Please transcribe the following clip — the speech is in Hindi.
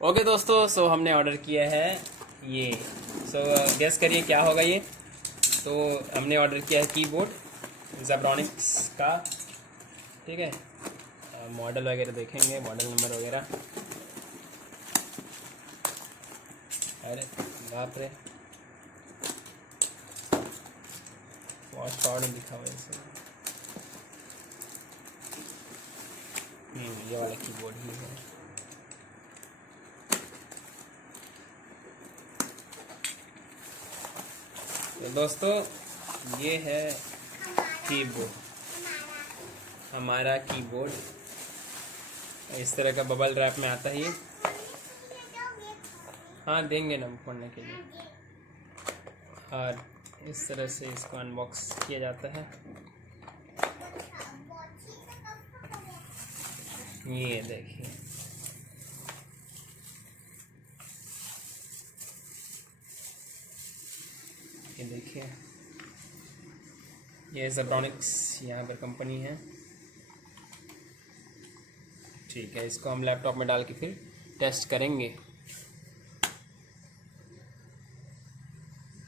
ओके दोस्तों, सो हमने ऑर्डर किया है ये। सो गेस करिए क्या होगा ये। तो हमने ऑर्डर किया है कीबोर्ड ज़ेब्रॉनिक्स का। ठीक है, मॉडल वगैरह देखेंगे, मॉडल नंबर वगैरह। अरे बाप रे, वॉच पावर नहीं लिखा हुआ है इसमें। ये वाला कीबोर्ड ही है। तो दोस्तों ये है कीबोर्ड, हमारा कीबोर्ड। इस तरह का बबल रैप में आता है ये। हाँ देंगे ना पढ़ने के लिए। और इस तरह से इसको अनबॉक्स किया जाता है। ये देखिए, ये देखिए, ये ज़ेब्रॉनिक्स यहाँ पर कंपनी है। ठीक है, इसको हम लैपटॉप में डाल के फिर टेस्ट करेंगे।